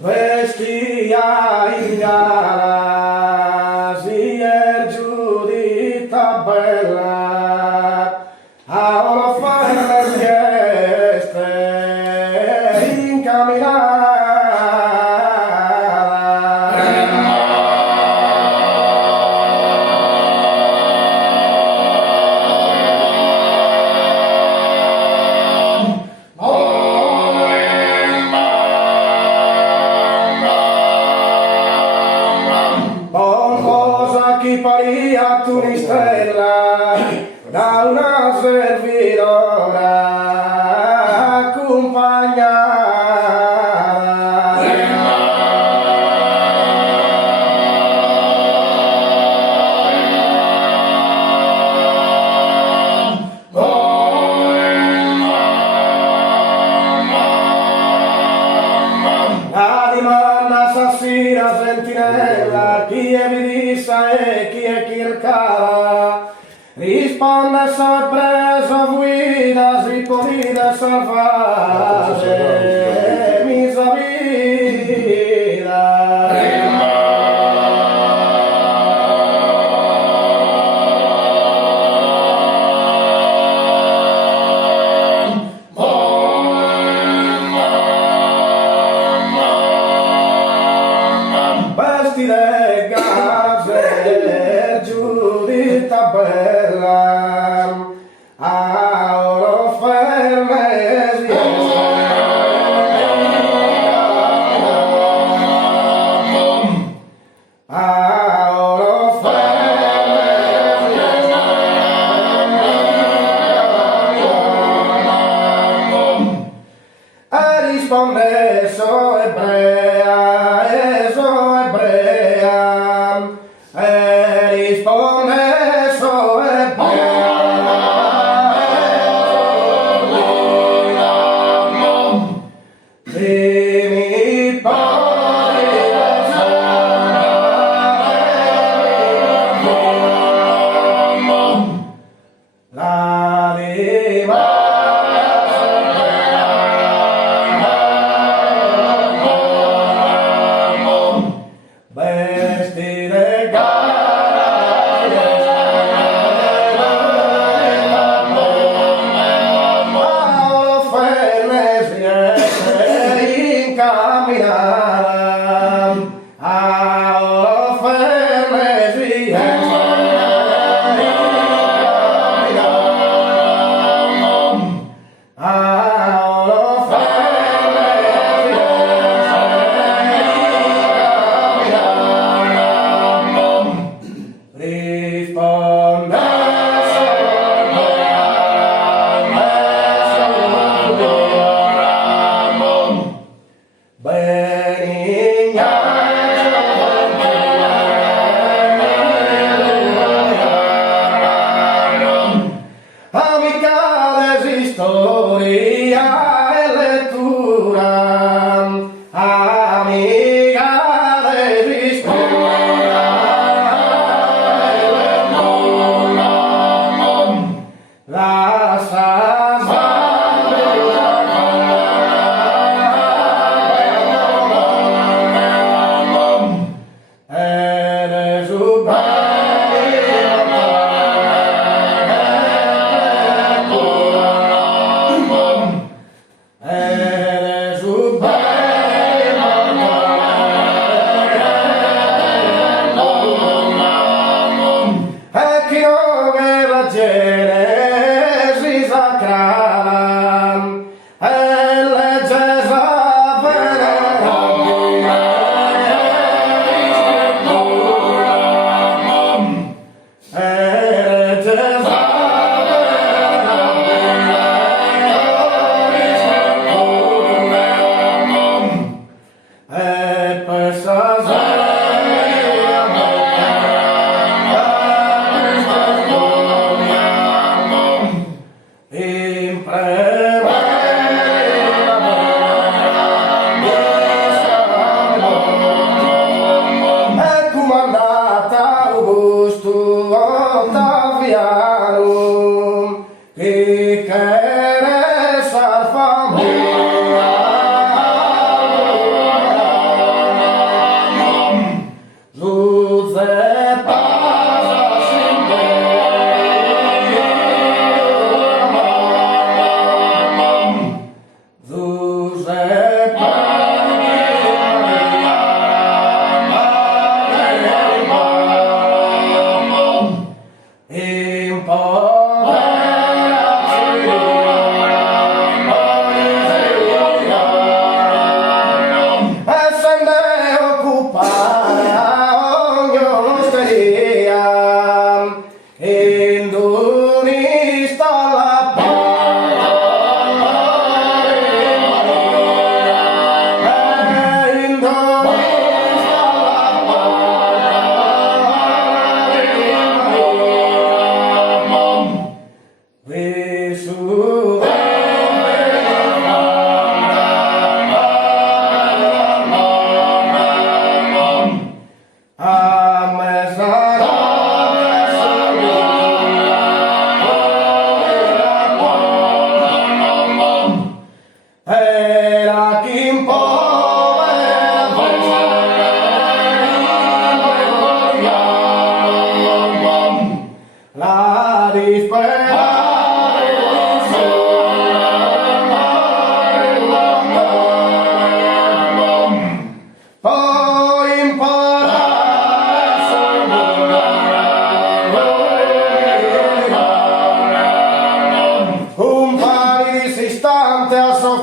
Vestia in gara, si è giudita bella, a ora fare le richieste, incamminare. Chi paria tu mi stella da una servidora la dimanda assassina sentinella, chi è vidissa e chi è chircala, risponde sorpresa guida, si potida salvare, mi vestire gaze giudita bella a oro fermesi a oro fermesi e risponde so ebrea risponde so dimmi poi la vestire camminare a fermesi risponde amicale storia e lettura, amicale storia la genesi sacra quieres alfa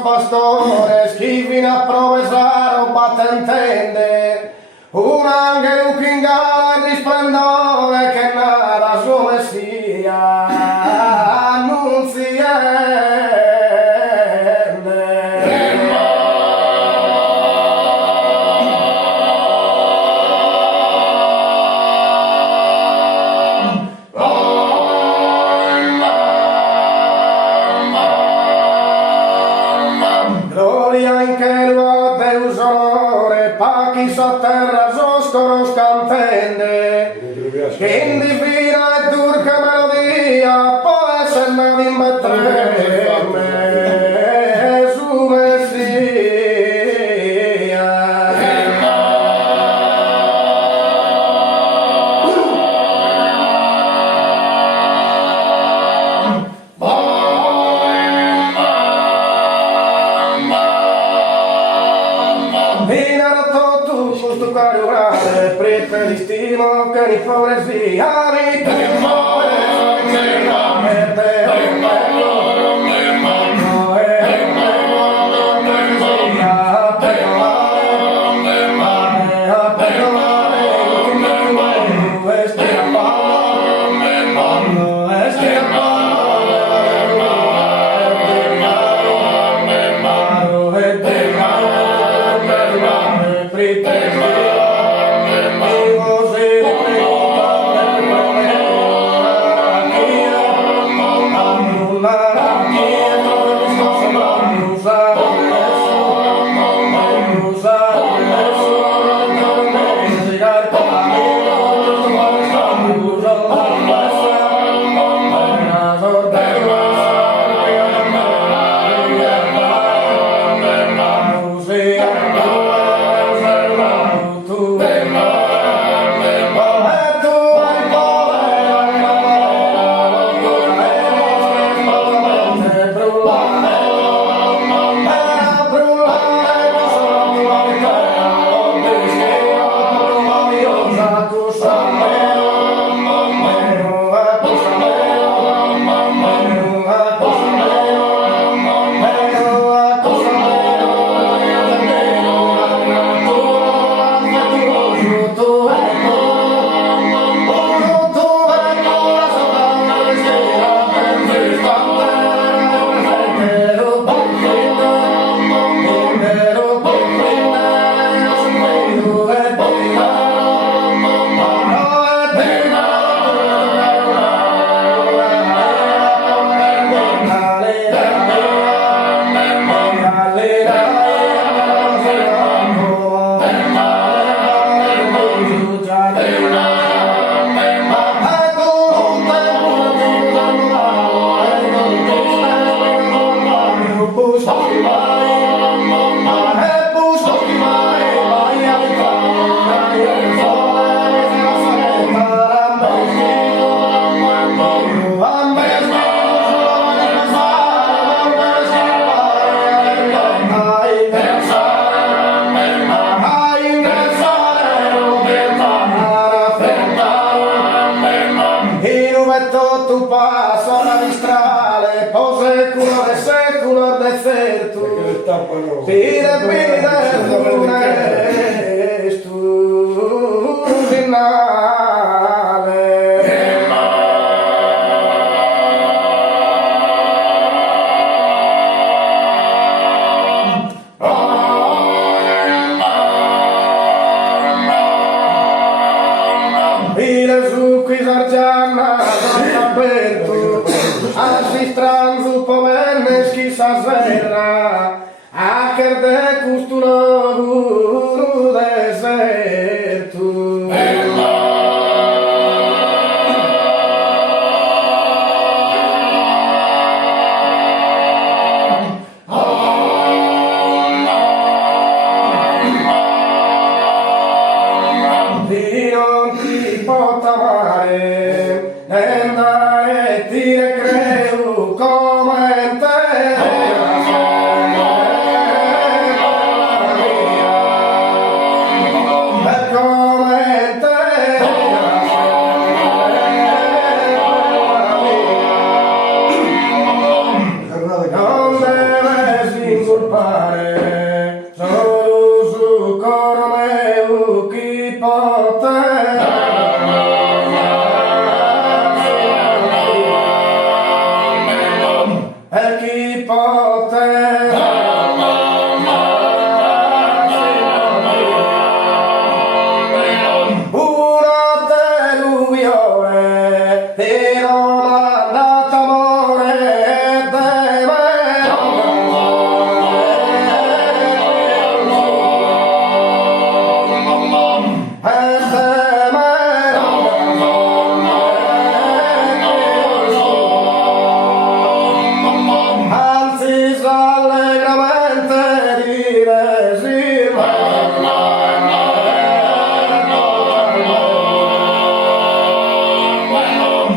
pastores que vino a provesar o patentende un ángel que ingala el risplendore que nada su Mesías anunciende. Gloria in cielo Deus onore, pacis a terra sos coros cantende, che in divina e turca melodia poes nadim betreme su Messia. Preferistiamo che i favoresiani Tu passo alla distrale, pose cuore secular deserto. Pide, tu finale. Pide su qui sargiana, aperto, así stranzu poverne skisa zera, a che de custuro deserto. Di non ti pot amare, andare ti creo come te. Non debes inculpare, solo su corme chi pote. E chi pote. Una deluvione, ti non mandato amore de me. E de me. Anzi allegramente dire sì,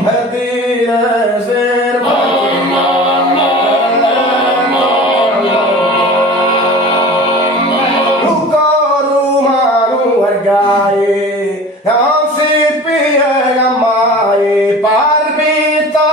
e dire sì, un coro umano e gai, non si piega mai, palpita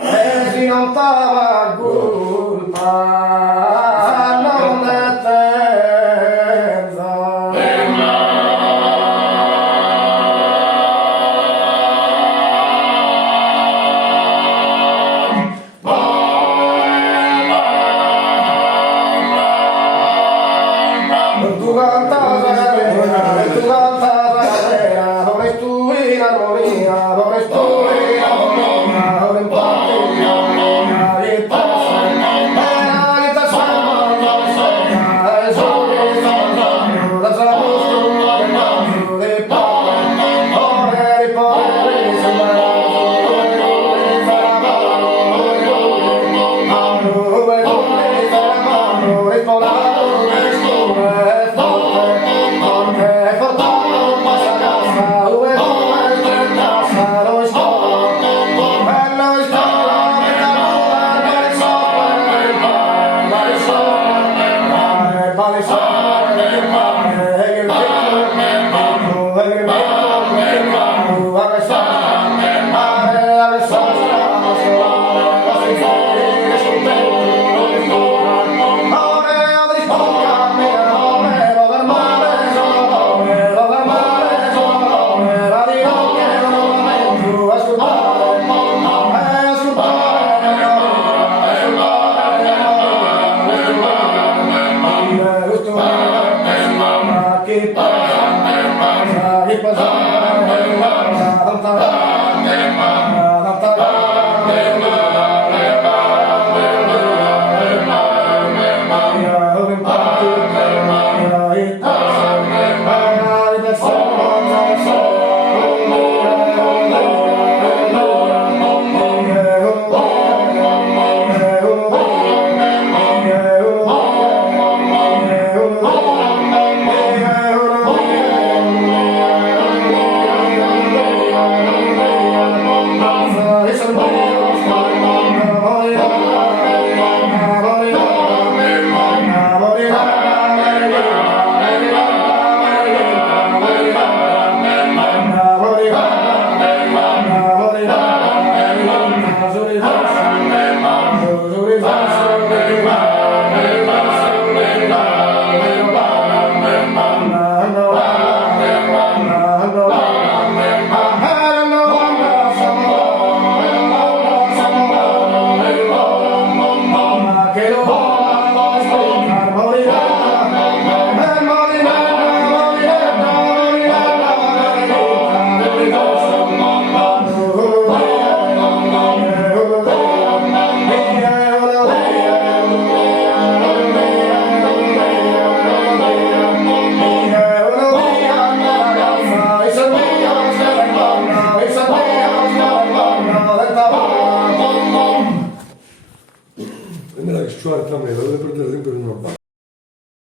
e si non t'ava colpa, non è tenza. Tu cantas la vera, dove tu in armonia, dove tu in armonia, dove pasar.